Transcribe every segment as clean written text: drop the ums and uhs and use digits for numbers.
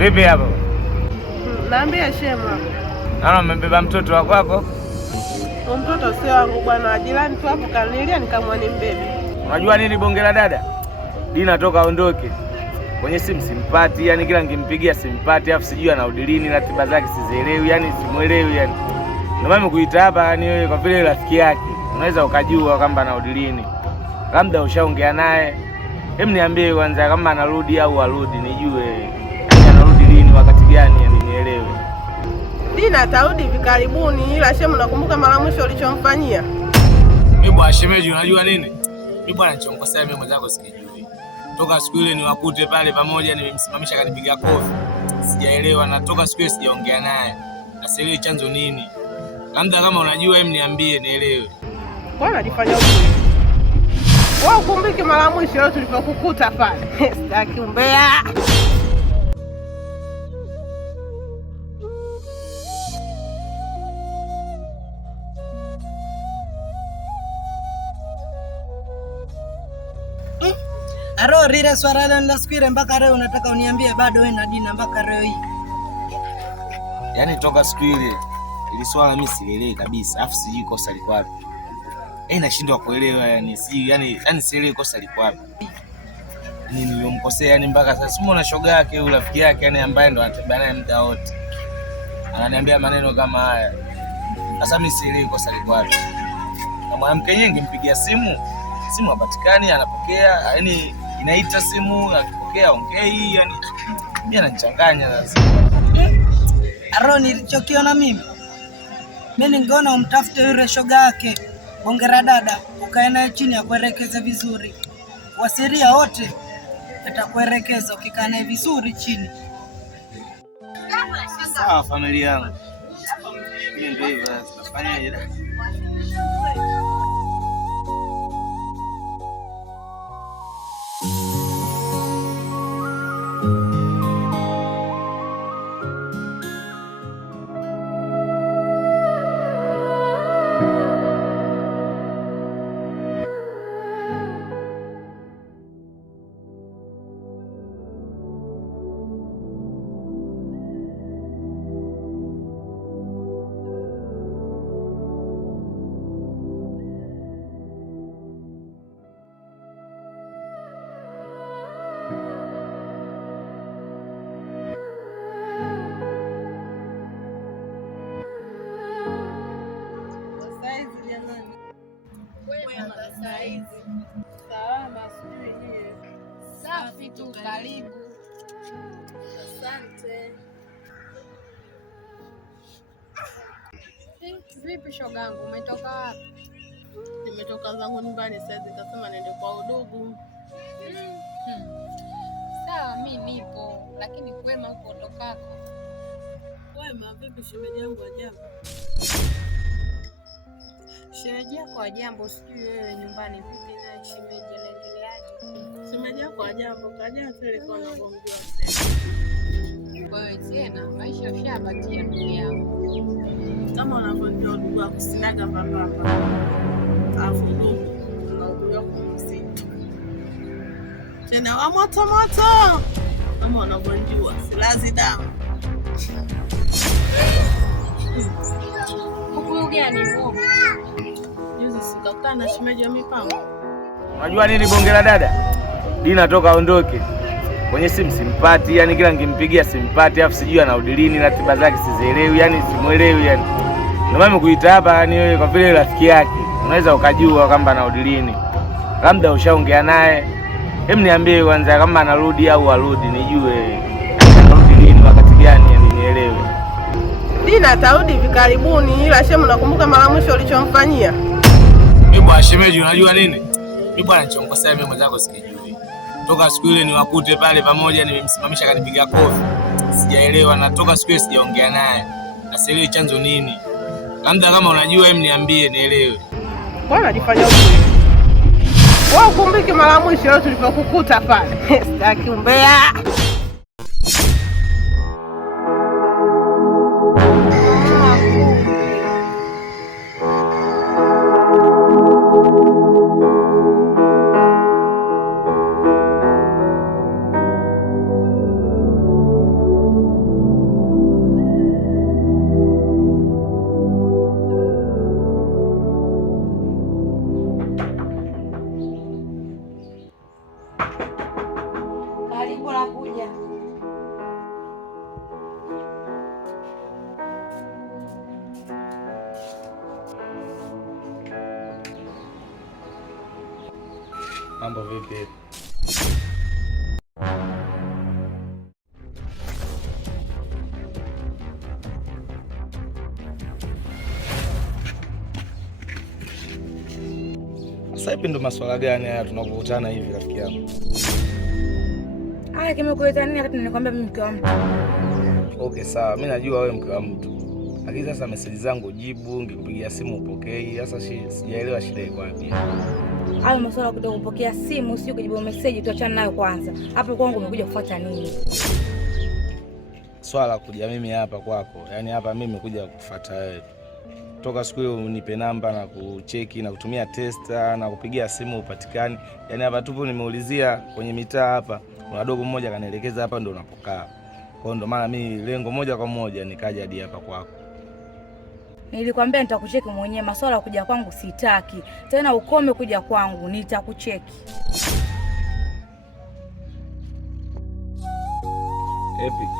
Vipi hapo? Naambia shema. Naona umebeba mtoto wa kwako? Mtoto sio wangu bwana, jirani tu hapo kanilia nikamwa ni mbebe. Unajua nini bonge la dada? Dina toka ondoke. Kwenye simu simpati, yani kila nikimpigia simpati, afu sijui anarudi lini, ratiba zake sizielewi, yani simuelewi yani. Ndio maana nimekuita hapa yani wewe kwa vile rafiki yake. Unaweza ukajua kwamba anarudi lini. Labda ushaongea naye. Hem, niambie kwanza kama anarudi au arudi nijue. Anarudi lini wakati gani yani nielewe. Dina atarudi hivi karibuni, ila shemu nakumbuka mara mwisho ulichomfanyia. Mimi bwana shemeji unajua nini? Mimi bwana nichomkosea mimi mwenzako sikijui. Toka siku ile niwakute pale pamoja nimemsimamisha kanipiga kofi. Sijaelewa na toka siku ile sijaongea naye. Na sielewi chanzo nini. Labda kama unajua hem niambie nielewe. Bwana alifanya ukweli. Wewe ukumbuke mara mwisho leo tulipokukuta pale. Sitaki umbea. Aro rire swara la siku mpaka leo unataka uniambie bado wewe na Dina mpaka leo hii. Yaani toka siku ile ili swala mimi sielewi kabisa. Afu sijui kosa liko wapi. Nashindwa kuelewa yani yani sielewi kosa liko wapi. Nini niliyomkosea yani mpaka sasa simuona shoga yake au rafiki yake yani ambaye ndo anatembea naye muda wote. Ananiambia maneno kama haya. Sasa mimi sielewi kosa liko wapi. Na mwanamke yeye ngempigia simu hapatikani, anapokea, yani inaita simu, akipokea ongei, yani mimi ananichanganya sasa. Aro nilichokiona mimi ningeona umtafute yule shoga yake, bongera dada, ukae naye chini akuelekeze vizuri. Wasiria wote atakuelekeza ukikaa naye vizuri chini. Sawa familia yangu. Mimi ndio hivyo, tunafanyaje? Safi tu, karibu. Asante. Vipi shogangu, umetoka wapi? Nimetoka zangu nyumbani sasa, nikasema niende kwa udugu. Sawa, mimi nipo, lakini kwema huko utokako? Wema, vipi shemeji yangu ajambo? Shemeji yako ajambo, sijui wewe nyumbani vipi na shemeji anaendeleaje? Shemeji yako ajambo, kaja telefoni na kumjua sasa. Wewe tena maisha ushapatia ndugu yangu. Kama unavyojua ndugu yako sinaga mbamba. Alafu unaujua kumzito. Tena wa moto moto. Kama unavyojua silazi damu. Huko gani huko? Juzi sikakutana na shemeji ya mipango. Unajua nini bonge la dada? Dina toka ondoke. Kwenye simu simpati, yani kila nikimpigia simpati, afu sijui anarudi lini, ratiba zake sizielewi, yani simuelewi yani. Ndio maana nimekuita hapa yani wewe kwa vile rafiki yake. Unaweza ukajua kwamba anarudi lini. Labda ushaongea naye. Hem, niambie kwanza kama anarudi au arudi nijue. Anarudi lini wakati gani yani nielewe. Dina atarudi hivi karibuni, ila shemu nakumbuka mara mwisho ulichomfanyia. Mimi bwana shemeji unajua nini? Mimi bwana nichomkosea mimi mwenzako sikijui. Toka siku ile niwakute pale pamoja nimemsimamisha kanipiga kofi. Sijaelewa na toka siku ile sijaongea naye. Na sielewi chanzo nini. Labda kama unajua hem niambie nielewe. Bwana alifanya ukweli. Wewe ukumbuke mara mwisho leo tulipokukuta pale. Sitaki umbea. Mambo vipi? Sasa hivi ndo maswala gani haya tunakukutana hivi rafiki yangu? Haya kimekuleta nini wakati nilikwambia mimi mke wa mtu? Okay, sawa. Mimi najua wewe mke wa mtu. Lakini sasa meseji zangu jibu, ngikupigia simu upokei. Sasa sijaelewa shida iko wapi. Hayo masuala ya kutoka kupokea simu sio kujibu message, tuachane nayo kwanza. Hapo kwangu umekuja kufuata nini? Swala kuja mimi hapa kwako. Yaani hapa mimi nimekuja kufuata wewe. Toka siku hiyo unipe namba na kucheki na kutumia testa na kupigia simu upatikani. Yaani hapa tupo nimeulizia kwenye mitaa hapa. Kuna dogo mmoja kanielekeza hapa ndo unapokaa. Kwa hiyo ndo maana mimi lengo moja kwa moja nikaja hadi hapa kwako. Nilikwambia nitakucheki mwenyewe, masuala ya kuja kwangu sitaki. Tena ukome kuja kwangu, nitakucheki. Epic.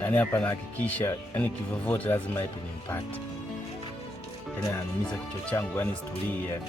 Yaani hapa nahakikisha, yaani kivyovyote lazima Epi nimpate. Yaani ananiumiza kichwa changu, yaani situlii yani.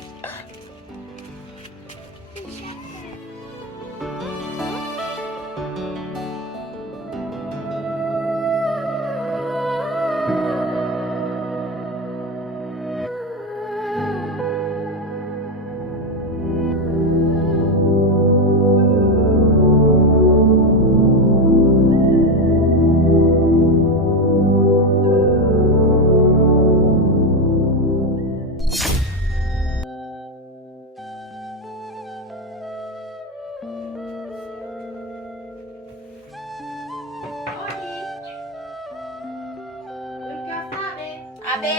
Abe,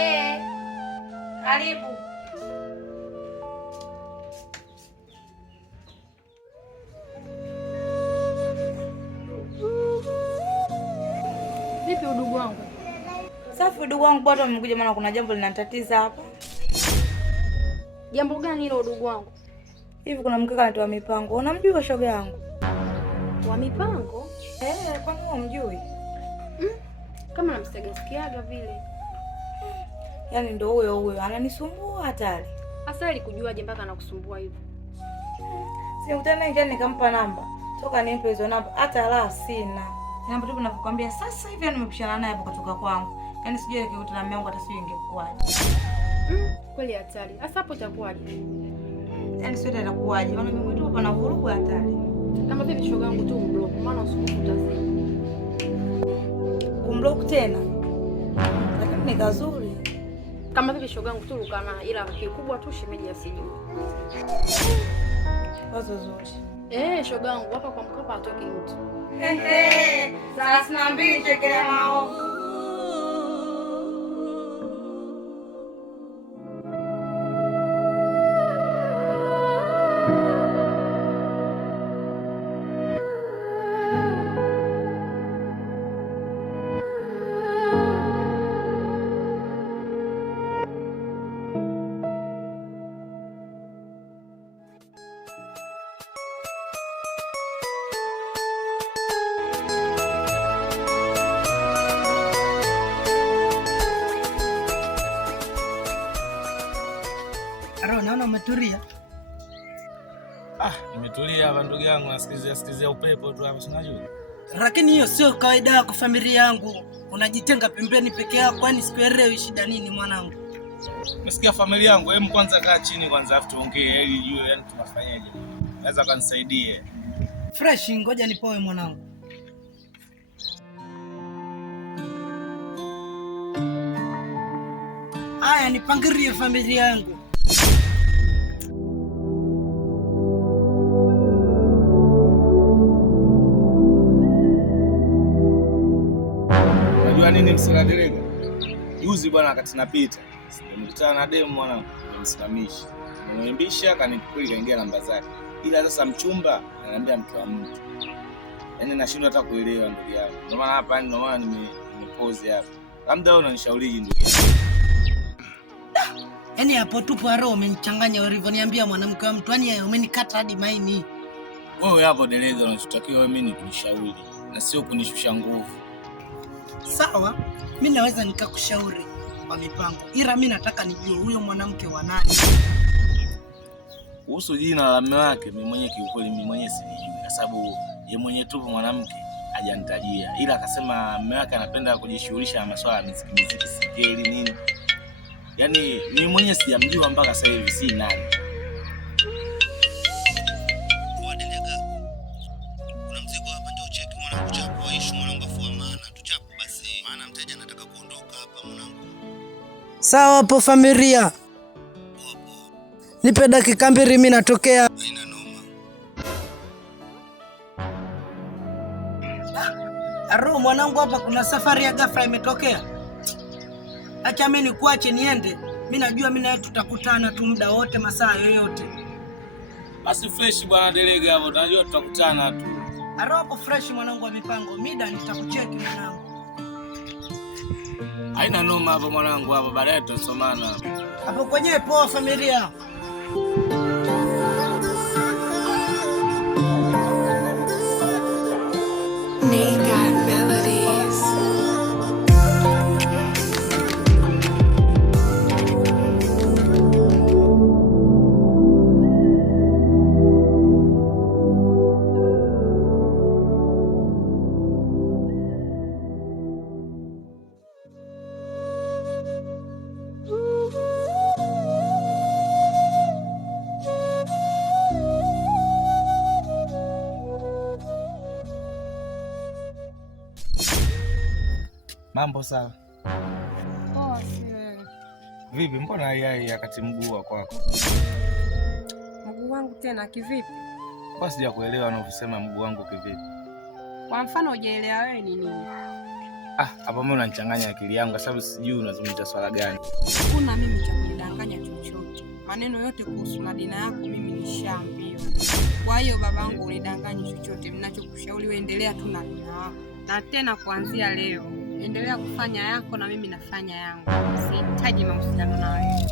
karibu. Vipi udugu wangu? Safi udugu wangu, bado umekuja maana kuna jambo linanitatiza hapa. Jambo gani hilo udugu wangu? Hivi kuna mkaka anatoa mipango. Unamjua shoga yangu? Wa mipango? Kwani unamjui? Kama namsikiaga vile. Yaani ndo huyo ananisumbua hatari. Hasa alikujuaje mpaka anakusumbua hivyo? Sikutana njani nikampa namba. Toka nimpe hizo namba hata la sina. Namba tu ninakwambia sasa hivi nimepishana naye hapo kutoka kwangu. Yaani sijui nikikuta na mume wangu hata sijui ingekuaje. Kweli hatari. Hasa hapo itakuwaje? Yaani sio itakuwaje? Maana mimi tu hapa na vurugu hatari. Kama vipi shoga yangu tu mblock, maana usikufu utazidi. Kumblock tena. Lakini ni kazuri. Kama vipi shoga yangu tu lukana, ila kikubwa tu shemeji asijue. Wazo zuri. Shoga yangu hapa kwa Mkapa atoki mtu. 32 chekelea maovu. Naona umetulia. Nimetulia hapa ndugu yangu, nasikizia upepo tu hapa unajua. Lakini hiyo sio kawaida yako familia yangu. Unajitenga pembeni peke yako, kwani sikuelewi shida nini mwanangu? Umesikia familia yangu, hebu kwanza kaa chini kwanza afu tuongee ili jue yani tunafanyaje. Naweza kanisaidie. Fresh, ngoja nipoe mwanangu. Haya, nipangirie familia yangu. Unajua nini msikadirega? Juzi bwana wakati napita, nimekutana na demu mwanangu, nimsimamisha. Nimeimbisha kanikukweli kaingia namba zake. Ila sasa mchumba ananiambia mke wa mtu. Yaani nashindwa hata kuelewa ndugu yangu. Ndio maana hapa ndio maana nimepause hapa. Labda wewe unanishauriji ndugu yangu. Yaani hapo tupo roho umenichanganya ulivyoniambia mwanamke wa mtu, yaani umenikata hadi maini. Wewe hapo dereva, unachotakiwa mimi ni kunishauri na sio kunishusha nguvu. Sawa, mimi naweza nikakushauri kwa mipango, ila mimi nataka nijue huyo mwanamke wa nani. Kuhusu jina la mume wake, mimi mwenyewe kiukweli mimi mwenyewe sijui, kwa sababu yeye mwenyewe tu mwanamke hajanitajia, ila akasema mume wake anapenda kujishughulisha na masuala ya muziki, singeli nini. Yaani mimi mwenyewe sijamjua mpaka sasa hivi si nani. Kuna mzigo hapa, ndio cheki mwanangu, chapo ishu mwanangu, afua maana tuchapo basi, maana mteja anataka kuondoka hapa mwanangu. Sawa hapo familia. Nipe dakika 2 mimi natokea. Haina noma. Aro mwanangu, hapa kuna safari ya ghafla imetokea. Acha mimi nikuache niende. Mimi najua mimi na wewe tutakutana tu muda wote, masaa yoyote. Basi fresh bwana dereva hapo, tunajua tutakutana tu. Aro hapo fresh mwanangu wa mipango. Mida nitakucheki mwanangu. Haina noma hapo mwanangu, hapo baadaye tutasomana. Hapo kwenye poa familia. Mambo sawa? Poa wewe. Vipi, mbona hai wakati mguu wako? Mguu wangu tena kivipi? Kwa sija kuelewa unavyosema mguu wangu kivipi. Kwa mfano hujaelewa wewe ni nini? Hapa mimi unanichanganya akili yangu kwa sababu sijui unazungumzia swala gani. Kuna mimi cha kunidanganya chochote. Maneno yote kuhusu Madina yako mimi nishaambiwa. Kwa hiyo babangu unidanganye chochote, ninachokushauri wewe endelea tu na dini yako. Na tena kuanzia leo endelea kufanya yako na mimi nafanya yangu. Sihitaji mahusiano na wewe.